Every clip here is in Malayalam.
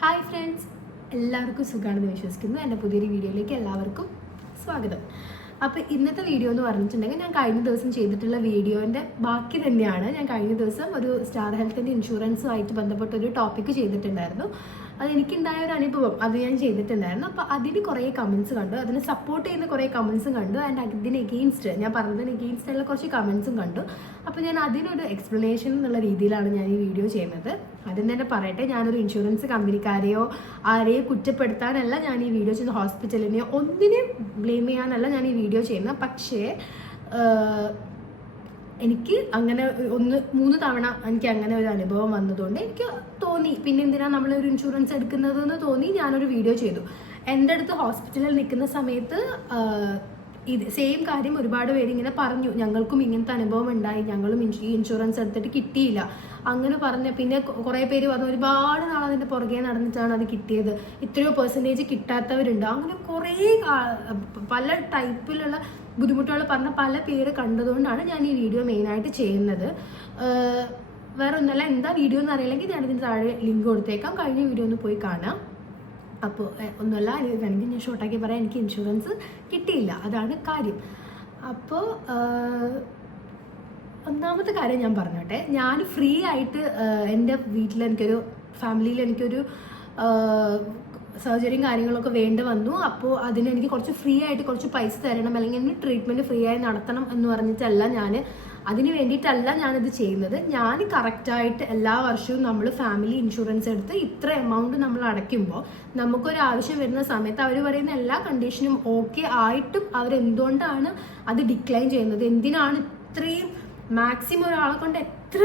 Hi friends. എല്ലാവർക്കും സുഖമാണെന്ന് വിശ്വസിക്കുന്നു. എന്റെ പുതിയൊരു വീഡിയോയിലേക്ക് എല്ലാവർക്കും സ്വാഗതം. അപ്പോൾ ഇന്നത്തെ വീഡിയോ എന്ന് പറഞ്ഞിട്ടുണ്ടെങ്കിൽ ഞാൻ കഴിഞ്ഞ ദിവസം ചെയ്തിട്ടുള്ള വീഡിയോന്റെ ബാക്കി തന്നെയാണ്. ഞാൻ കഴിഞ്ഞ ദിവസം ഒരു സ്റ്റാർ ഹെൽത്തിന്റെ ഇൻഷുറൻസുമായിട്ട് ബന്ധപ്പെട്ട ഒരു ടോപ്പിക്ക് ചെയ്തിട്ടുണ്ടായിരുന്നു. അത് എനിക്കുണ്ടായ ഒരു അനുഭവം. അത് ഞാൻ ചെയ്തിട്ടുണ്ടായിരുന്നു. അപ്പോൾ അതിന് കുറേ കമൻസ് കണ്ടു. അതിനെ സപ്പോർട്ട് ചെയ്യുന്ന കുറേ കമൻസും കണ്ടു. ആൻഡ് അതിന് എഗെയിൻസ്റ്റ് ഞാൻ പറഞ്ഞതിന് എഗെയിൻസ്റ്റ് ഉള്ള കുറച്ച് കമൻസും കണ്ടു. അപ്പോൾ ഞാൻ അതിനൊരു എക്സ്പ്ലനേഷൻ എന്നുള്ള രീതിയിലാണ് ഞാൻ ഈ വീഡിയോ ചെയ്യുന്നത്. ആദ്യം തന്നെ പറയട്ടെ ഞാനൊരു ഇൻഷുറൻസ് കമ്പനിക്കാരെയോ ആരെയോ കുറ്റപ്പെടുത്താനല്ല ഞാൻ ഈ വീഡിയോ ചെയ്യുന്നത്. ഹോസ്പിറ്റലിനെയോ ഒന്നിനെയും ബ്ലെയിം ചെയ്യാനല്ല ഞാൻ ഈ വീഡിയോ ചെയ്യുന്നത്. പക്ഷേ എനിക്ക് അങ്ങനെ ഒന്ന് മൂന്ന് തവണ എനിക്ക് അങ്ങനെ ഒരു അനുഭവം വന്നതുകൊണ്ട് എനിക്ക് തോന്നി. പിന്നെ എന്തിനാ നമ്മൾ ഒരു ഇൻഷുറൻസ് എടുക്കുന്നത് എന്ന് തോന്നി. ഞാനൊരു വീഡിയോ ചെയ്തു. എന്റെ അടുത്ത് ഹോസ്പിറ്റലിൽ നിൽക്കുന്ന സമയത്ത് ഇത് സെയിം കാര്യം ഒരുപാട് പേര് ഇങ്ങനെ പറഞ്ഞു. ഞങ്ങൾക്കും ഇങ്ങനത്തെ അനുഭവം ഉണ്ടായി. ഞങ്ങളും ഇൻഷുറൻസ് എടുത്തിട്ട് കിട്ടിയില്ല. അങ്ങനെ പറഞ്ഞ. പിന്നെ കുറേ പേര് പറഞ്ഞു ഒരുപാട് നാൾ അതിന്റെ പുറകെ നടന്നിട്ടാണ് അത് കിട്ടിയത്. ഇത്രയോ പെർസെന്റേജ് കിട്ടാത്തവരുണ്ട്. അങ്ങനെ കുറേ പല ടൈപ്പിലുള്ള ബുദ്ധിമുട്ടുകൾ പറഞ്ഞ പല പേര് കണ്ടതുകൊണ്ടാണ് ഞാൻ ഈ വീഡിയോ മെയിനായിട്ട് ചെയ്യുന്നത്. വേറെ ഒന്നല്ല എന്താ വീഡിയോ എന്ന് അറിയില്ലെങ്കിൽ ഞാൻ ഇതിന് താഴെ ലിങ്ക് കൊടുത്തേക്കാം. കഴിഞ്ഞ വീഡിയോ ഒന്ന് പോയി കാണാം. അപ്പോൾ ഒന്നുമല്ല വേണമെങ്കിൽ ഞാൻ ഷോർട്ടാക്കി പറയാം. എനിക്ക് ഇൻഷുറൻസ് കിട്ടിയില്ല. അതാണ് കാര്യം. അപ്പോൾ ഒന്നാമത്തെ കാര്യം ഞാൻ പറഞ്ഞോട്ടെ. ഞാൻ ഫ്രീ ആയിട്ട് എന്റെ വീട്ടിൽ എനിക്കൊരു ഫാമിലിയിൽ എനിക്കൊരു സർജറിയും കാര്യങ്ങളൊക്കെ വേണ്ടി വന്നു. അപ്പോൾ അതിന് എനിക്ക് കുറച്ച് ഫ്രീ ആയിട്ട് കുറച്ച് പൈസ തരണം അല്ലെങ്കിൽ എനിക്ക് ട്രീറ്റ്മെന്റ് ഫ്രീ ആയി നടത്തണം എന്ന് പറഞ്ഞിട്ടല്ല ഞാൻ അതിന് വേണ്ടിയിട്ടല്ല ഞാനിത് ചെയ്യുന്നത്. ഞാൻ കറക്റ്റായിട്ട് എല്ലാ വർഷവും നമ്മൾ ഫാമിലി ഇൻഷുറൻസ് എടുത്ത് ഇത്ര എമൗണ്ട് നമ്മൾ അടയ്ക്കുമ്പോൾ നമുക്കൊരു ആവശ്യം വരുന്ന സമയത്ത് അവർ പറയുന്ന എല്ലാ കണ്ടീഷനും ഓക്കെ ആയിട്ടും അവരെന്തുകൊണ്ടാണ് അത് ഡിക്ലൈൻ ചെയ്യുന്നത്? എന്തിനാണ് ഇത്രയും മാക്സിമം ഒരാളെ കൊണ്ട് എത്ര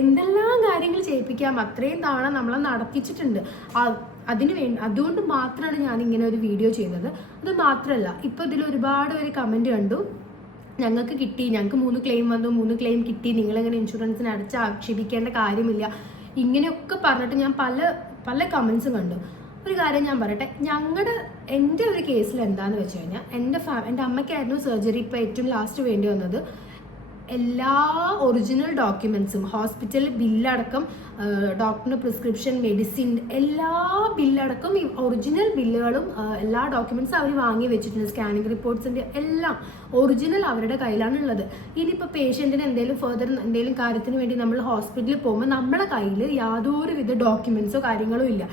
എന്തെല്ലാം കാര്യങ്ങൾ ചെയ്യിപ്പിക്കാം? അത്രയും തവണ നമ്മളെ നടത്തിച്ചിട്ടുണ്ട്. അതിന് വേണ്ടി അതുകൊണ്ട് മാത്രമാണ് ഞാൻ ഇങ്ങനെ ഒരു വീഡിയോ ചെയ്യുന്നത്. അത് മാത്രമല്ല ഇപ്പൊ ഇതിൽ ഒരുപാട് പേര് കമന്റ് കണ്ടു. ഞങ്ങൾക്ക് കിട്ടി ഞങ്ങൾക്ക് മൂന്ന് ക്ലെയിം വന്നു മൂന്ന് ക്ലെയിം കിട്ടി. നിങ്ങളെങ്ങനെ ഇൻഷുറൻസിന് അടച്ച് ആക്ഷേപിക്കേണ്ട കാര്യമില്ല. ഇങ്ങനെയൊക്കെ പറഞ്ഞിട്ട് ഞാൻ പല പല കമൻസും കണ്ടു. ഒരു കാര്യം ഞാൻ പറയട്ടെ ഞങ്ങളുടെ എന്റെ ഒരു കേസിൽ എന്താണെന്ന് വെച്ച് കഴിഞ്ഞാൽ എന്റെ ഫാ എന്റെ അമ്മയ്ക്കായിരുന്നു സർജറി ഇപ്പോൾ ഏറ്റവും ലാസ്റ്റ് വേണ്ടി വന്നത്. എല്ലാ ഒറിജിനൽ ഡോക്യുമെൻസും ഹോസ്പിറ്റൽ ബില്ലടക്കം ഡോക്ടറിന് പ്രിസ്ക്രിപ്ഷൻ മെഡിസിൻ എല്ലാ ബില്ലടക്കം ഈ ഒറിജിനൽ ബില്ലുകളും എല്ലാ ഡോക്യുമെൻസും അവർ വാങ്ങി വെച്ചിട്ടുണ്ട്. സ്കാനിങ് റിപ്പോർട്ട്സിന്റെ എല്ലാം ഒറിജിനൽ അവരുടെ കയ്യിലാണ് ഉള്ളത് ഇനിയിപ്പോൾ പേഷ്യന്റിന് എന്തെങ്കിലും ഫെർദർ എന്തെങ്കിലും കാര്യത്തിന് വേണ്ടി നമ്മൾ ഹോസ്പിറ്റലിൽ പോകുമ്പോൾ നമ്മുടെ കയ്യിൽ യാതൊരുവിധ ഡോക്യുമെൻസോ കാര്യങ്ങളോ ഇല്ല.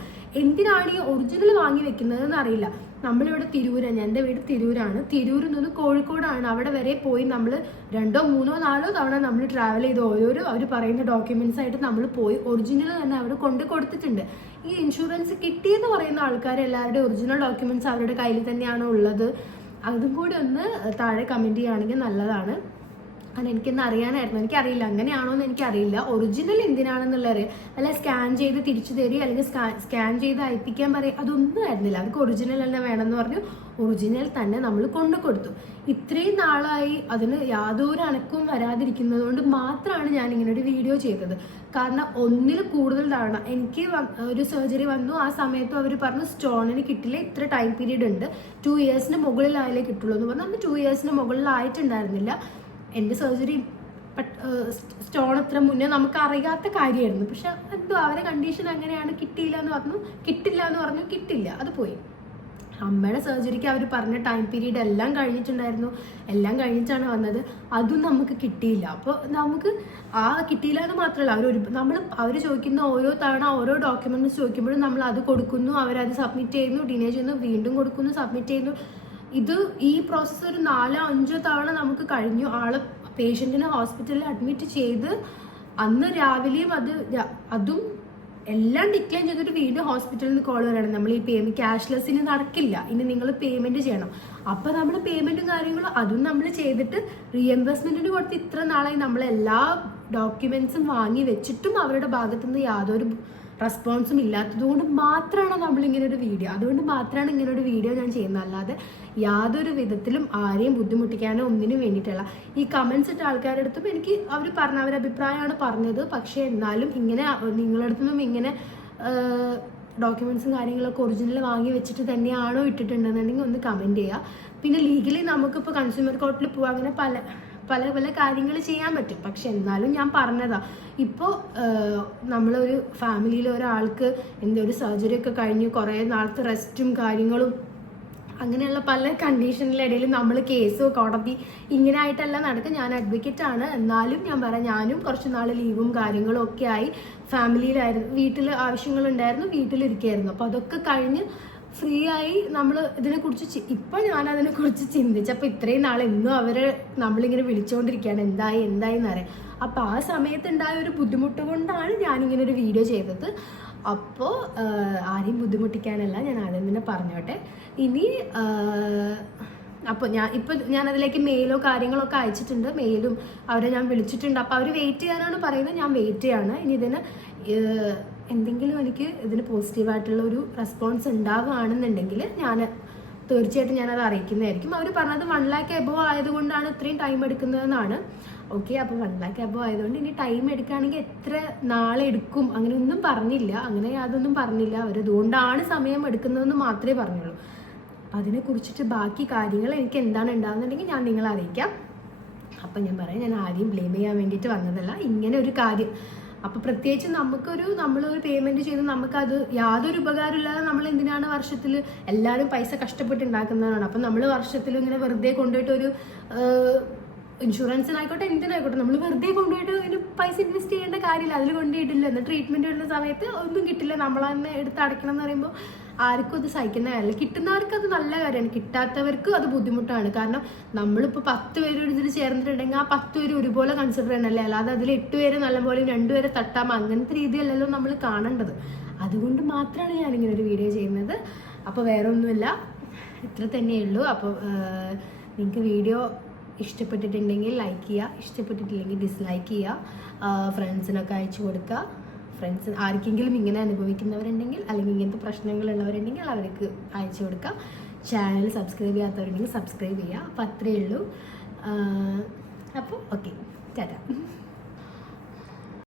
എന്തിനാണ് ഈ ഒറിജിനൽ വാങ്ങി വെക്കുന്നതെന്ന് അറിയില്ല. നമ്മളിവിടെ തിരൂരാണ് എന്റെ വീട് തിരൂരാണ്. തിരൂരിൽ നിന്ന് കോഴിക്കോടാണ്. അവിടെ വരെ പോയി നമ്മൾ രണ്ടോ മൂന്നോ നാലോ തവണ നമ്മൾ ട്രാവൽ ചെയ്ത് ഓരോരോ അവർ പറയുന്ന ഡോക്യുമെൻസ് ആയിട്ട് നമ്മൾ പോയി ഒറിജിനൽ തന്നെ അവിടെ കൊണ്ട് കൊടുത്തിട്ടുണ്ട്. ഈ ഇൻഷുറൻസ് കിട്ടിയെന്ന് പറയുന്ന ആൾക്കാർ എല്ലാവരുടെ ഒറിജിനൽ ഡോക്യുമെൻസ് അവരുടെ കയ്യിൽ തന്നെയാണ് ഉള്ളത്? അതും കൂടി ഒന്ന് താഴെ കമന്റ് ചെയ്യുകയാണെങ്കിൽ നല്ലതാണ്. കാരണം എനിക്കൊന്ന് അറിയാനായിരുന്നു. എനിക്കറിയില്ല. അങ്ങനെയാണോ എന്ന് എനിക്കറിയില്ല. ഒറിജിനൽ എന്തിനാണെന്നുള്ളത് അല്ല സ്കാൻ ചെയ്ത് തിരിച്ചു തരിക അല്ലെങ്കിൽ സ്കാൻ ചെയ്ത് അയപ്പിക്കാൻ പറയും അതൊന്നും ആയിരുന്നില്ല. അവർക്ക് ഒറിജിനൽ തന്നെ വേണമെന്ന് പറഞ്ഞു. ഒറിജിനൽ തന്നെ നമ്മൾ കൊണ്ടു കൊടുത്തു. ഇത്രയും നാളായി അതിന് യാതൊരു അണക്കവും വരാതിരിക്കുന്നത് കൊണ്ട് മാത്രമാണ് ഞാൻ ഇങ്ങനെ ഒരു വീഡിയോ ചെയ്തത്. കാരണം ഒന്നിൽ കൂടുതൽ തവണ എനിക്ക് ഒരു സർജറി വന്നു. ആ സമയത്തും അവർ പറഞ്ഞു സ്റ്റോണിന് കിട്ടില്ല. ഇത്ര ടൈം പീരീഡ് ഉണ്ട്. ടു ഇയേഴ്സിന് മുകളിലായാലേ കിട്ടുള്ളൂ എന്ന് പറഞ്ഞു. അന്ന് ടു ഇയേഴ്സിന് മുകളിലായിട്ടുണ്ടായിരുന്നില്ല. എന്റെ സർജറി സ്റ്റോൺ എത്ര മുന്നേ നമുക്ക് അറിയാത്ത കാര്യമായിരുന്നു. പക്ഷെ എന്തോ അവരെ കണ്ടീഷൻ അങ്ങനെയാണ് കിട്ടിയില്ല എന്ന് പറഞ്ഞു കിട്ടില്ല എന്ന് പറഞ്ഞു കിട്ടില്ല. അത് പോയി. അമ്മയുടെ സർജറിക്ക് അവർ പറഞ്ഞ ടൈം പീരീഡ് എല്ലാം കഴിഞ്ഞിട്ടുണ്ടായിരുന്നു. എല്ലാം കഴിഞ്ഞിട്ടാണ് വന്നത്. അതും നമുക്ക് കിട്ടിയില്ല. അപ്പോൾ നമുക്ക് ആ കിട്ടിയില്ല എന്ന് മാത്രമല്ല അവർ ഒരു നമ്മൾ അവർ ചോദിക്കുന്ന ഓരോ തവണ ഓരോ ഡോക്യുമെന്റ്സ് ചോദിക്കുമ്പോഴും നമ്മൾ അത് കൊടുക്കുന്നു അവരത് സബ്മിറ്റ് ചെയ്യുന്നു ഡിനേജ് ചെയ്യുന്നു വീണ്ടും കൊടുക്കുന്നു സബ്മിറ്റ് ചെയ്യുന്നു. ഇത് ഈ പ്രോസസ്സ് ഒരു നാലോ അഞ്ചോ തവണ നമുക്ക് കഴിഞ്ഞു. ആൾ പേഷ്യന്റിനെ ഹോസ്പിറ്റലിൽ അഡ്മിറ്റ് ചെയ്ത് അന്ന് രാവിലെയും അത് അതും എല്ലാം ഡിക്ലൈൻ ചെയ്തിട്ട് വീണ്ടും ഹോസ്പിറ്റലിൽ നിന്ന് കോൾ വരണം. നമ്മൾ ഈ പേയ്മെന്റ് ക്യാഷ്ലെസ് ഇനി നടക്കില്ല. ഇനി നിങ്ങൾ പേയ്മെന്റ് ചെയ്യണം. അപ്പൊ നമ്മൾ പേയ്മെന്റും കാര്യങ്ങളും അതും നമ്മൾ ചെയ്തിട്ട് റീഎംബേഴ്സ്മെന്റിന് കൊടുത്ത് ഇത്ര നാളായി നമ്മൾ എല്ലാ ഡോക്യുമെന്റ്സും വാങ്ങി വെച്ചിട്ടും അവരുടെ ഭാഗത്തുനിന്ന് യാതൊരു റെസ്പോൺസും ഇല്ലാത്തതുകൊണ്ട് മാത്രമാണ് നമ്മൾ ഇങ്ങനെ ഒരു വീഡിയോ അതുകൊണ്ട് മാത്രമാണ് ഇങ്ങനെ ഒരു വീഡിയോ ഞാൻ ചെയ്യുന്നത്. അല്ലാതെ യാതൊരു വിധത്തിലും ആരെയും ബുദ്ധിമുട്ടിക്കാനോ ഒന്നിനും വേണ്ടിയിട്ടല്ല. ഈ കമൻസ് ഇട്ട ആൾക്കാരുടെ അടുത്തും എനിക്ക് അവർ പറഞ്ഞ അവരുടെ അഭിപ്രായമാണ് പറഞ്ഞത്. പക്ഷേ എന്നാലും ഇങ്ങനെ നിങ്ങളുടെ അടുത്തുനിന്നും ഇങ്ങനെ ഡോക്യുമെന്റ്സും കാര്യങ്ങളൊക്കെ ഒറിജിനൽ വാങ്ങി വെച്ചിട്ട് തന്നെയാണോ ഇട്ടിട്ടുണ്ടെന്നുണ്ടെങ്കിൽ ഒന്ന് കമന്റ് ചെയ്യുക പിന്നെ ലീഗലി നമുക്കിപ്പോൾ കൺസ്യൂമർ കോർട്ടിൽ പോകാൻ അങ്ങനെ പല പല പല കാര്യങ്ങൾ ചെയ്യാൻ പറ്റും. പക്ഷെ എന്നാലും ഞാൻ പറഞ്ഞതാ. ഇപ്പോൾ നമ്മളൊരു ഫാമിലിയിൽ ഒരാൾക്ക് എന്താ ഒരു സർജറി ഒക്കെ കഴിഞ്ഞ് കുറേ നാളത്തെ റെസ്റ്റും കാര്യങ്ങളും അങ്ങനെയുള്ള പല കണ്ടീഷനിലിടയിൽ നമ്മൾ കേസ് കോടതി ഇങ്ങനെ ആയിട്ടല്ല നടക്കുക. ഞാൻ അഡ്വക്കേറ്റ് ആണ്. എന്നാലും ഞാൻ പറയാം ഞാനും കുറച്ച് നാൾ ലീവും കാര്യങ്ങളും ഒക്കെ ആയി ഫാമിലിയിലായിരുന്നു വീട്ടിൽ ആവശ്യങ്ങളുണ്ടായിരുന്നു വീട്ടിലിരിക്കുകയായിരുന്നു അപ്പോൾ അതൊക്കെ കഴിഞ്ഞ് ഫ്രീ ആയി നമ്മൾ ഇതിനെ കുറിച്ച് ഇപ്പം ഞാൻ അതിനെ അതിനെക്കുറിച്ച് ചിന്തിച്ചപ്പോൾ ഇത്രയും നാൾ എന്നും അവരെ നമ്മളിങ്ങനെ വിളിച്ചുകൊണ്ടിരിക്കുകയാണ് എന്തായി എന്തായി എന്നറിയാം അപ്പോൾ ആ സമയത്ത് ഉണ്ടായ ഒരു ബുദ്ധിമുട്ട് കൊണ്ടാണ് ഞാനിങ്ങനെ ഒരു വീഡിയോ ചെയ്തത്. അപ്പോൾ ആരെയും ബുദ്ധിമുട്ടിക്കാനല്ല ഞാൻ ആദ്യം തന്നെ പറഞ്ഞോട്ടെ. ഇനി അപ്പോൾ ഞാൻ ഇപ്പോൾ ഞാൻ അതിലേക്ക് മെയിലോ കാര്യങ്ങളോ ഒക്കെ അയച്ചിട്ടുണ്ട്. മെയിലും അവരെ ഞാൻ വിളിച്ചിട്ടുണ്ട്. അപ്പോൾ അവർ വെയിറ്റ് ചെയ്യാനാണ് പറയുന്നത്. ഞാൻ വെയിറ്റ് ചെയ്യാണ്. ഇനി ഇതിന് എന്തെങ്കിലും എനിക്ക് ഇതിന് പോസിറ്റീവായിട്ടുള്ള ഒരു റെസ്പോൺസ് ഉണ്ടാവുകയാണെന്നുണ്ടെങ്കിൽ ഞാൻ തീർച്ചയായിട്ടും ഞാനത് അറിയിക്കുന്നതായിരിക്കും. അവർ പറഞ്ഞത് വൺ ലാക്ക് എബോ ആയതുകൊണ്ടാണ് ഇത്രയും ടൈം എടുക്കുന്നതെന്നാണ്. ഓക്കെ അപ്പോൾ വൺ ലാക്ക് എബോ ആയതുകൊണ്ട് ഇനി ടൈം എടുക്കുകയാണെങ്കിൽ എത്ര നാളെടുക്കും അങ്ങനെ ഒന്നും പറഞ്ഞില്ല. അങ്ങനെ യാതൊന്നും പറഞ്ഞില്ല. അവർ അതുകൊണ്ടാണ് സമയം എടുക്കുന്നതെന്ന് മാത്രമേ പറഞ്ഞുള്ളൂ. അതിനെ കുറിച്ചിട്ട് ബാക്കി കാര്യങ്ങൾ എനിക്ക് എന്താണ് ഉണ്ടാകുന്നുണ്ടെങ്കിൽ ഞാൻ നിങ്ങളെ അറിയിക്കാം. അപ്പം ഞാൻ പറയാം ഞാൻ ആരെയും ബ്ലെയിം ചെയ്യാൻ വേണ്ടിയിട്ട് വന്നതല്ല. ഇങ്ങനെ ഒരു കാര്യം അപ്പോൾ പ്രത്യേകിച്ച് നമുക്കൊരു നമ്മളൊരു പേയ്മെന്റ് ചെയ്ത് നമുക്കത് യാതൊരു ഉപകാരമില്ലാതെ നമ്മൾ എന്തിനാണ് വർഷത്തിൽ എല്ലാവരും പൈസ കഷ്ടപ്പെട്ട് ഉണ്ടാക്കുന്നതാണ് അപ്പം നമ്മൾ വർഷത്തിൽ ഇങ്ങനെ വെറുതെ കൊണ്ടുപോയിട്ട് ഒരു ഇൻഷുറൻസിനായിക്കോട്ടെ എന്തിനായിക്കോട്ടെ നമ്മൾ വെറുതെ കൊണ്ടുപോയിട്ട് അതിന് പൈസ ഇൻവെസ്റ്റ് ചെയ്യേണ്ട കാര്യമില്ല. അതിൽ കൊണ്ടുപോയിട്ടില്ല. എന്നാൽ ട്രീറ്റ്മെന്റ് വരുന്ന സമയത്ത് ഒന്നും കിട്ടില്ല. നമ്മൾ തന്നെ എടുത്ത് അടയ്ക്കണം എന്ന് പറയുമ്പോൾ ആർക്കും അത് സഹിക്കുന്ന കാര്യമില്ല. കിട്ടുന്നവർക്ക് അത് നല്ല കാര്യമാണ്. കിട്ടാത്തവർക്ക് അത് ബുദ്ധിമുട്ടാണ്. കാരണം നമ്മളിപ്പോൾ പത്ത് പേര് ഒരു ഇതിൽ ചേർന്നിട്ടുണ്ടെങ്കിൽ ആ പത്ത് പേര് ഒരുപോലെ കൺസിഡർ ചെയ്യണമല്ലേ അല്ലാതെ അതിൽ എട്ട് പേര് നല്ലപോലെ രണ്ടുപേരെ തട്ടാം അങ്ങനത്തെ രീതിയല്ലല്ലോ നമ്മൾ കാണേണ്ടത്. അതുകൊണ്ട് മാത്രമാണ് ഞാനിങ്ങനെ ഒരു വീഡിയോ ചെയ്യുന്നത്. അപ്പോൾ വേറെ ഒന്നുമില്ല ഇത്ര തന്നെയുള്ളൂ അപ്പോൾ നിങ്ങൾക്ക് വീഡിയോ ഇഷ്ടപ്പെട്ടിട്ടുണ്ടെങ്കിൽ ലൈക്ക് ചെയ്യുക. ഇഷ്ടപ്പെട്ടിട്ടില്ലെങ്കിൽ ഡിസ്ലൈക്ക് ചെയ്യുക. ഫ്രണ്ട്സിനൊക്കെ അയച്ചു കൊടുക്കുക. ഫ്രണ്ട്സ് ആർക്കെങ്കിലും ഇങ്ങനെ അനുഭവിക്കുന്നവരുണ്ടെങ്കിൽ അല്ലെങ്കിൽ ഇങ്ങനത്തെ പ്രശ്നങ്ങളുള്ളവരുണ്ടെങ്കിൽ അവർക്ക് അയച്ചു കൊടുക്കാം. ചാനൽ സബ്സ്ക്രൈബ് ചെയ്യാത്തവരുണ്ടെങ്കിൽ സബ്സ്ക്രൈബ് ചെയ്യുക. അപ്പോൾ അത്രയേ ഉള്ളൂ. അപ്പോൾ ഓക്കെ ടാറ്റ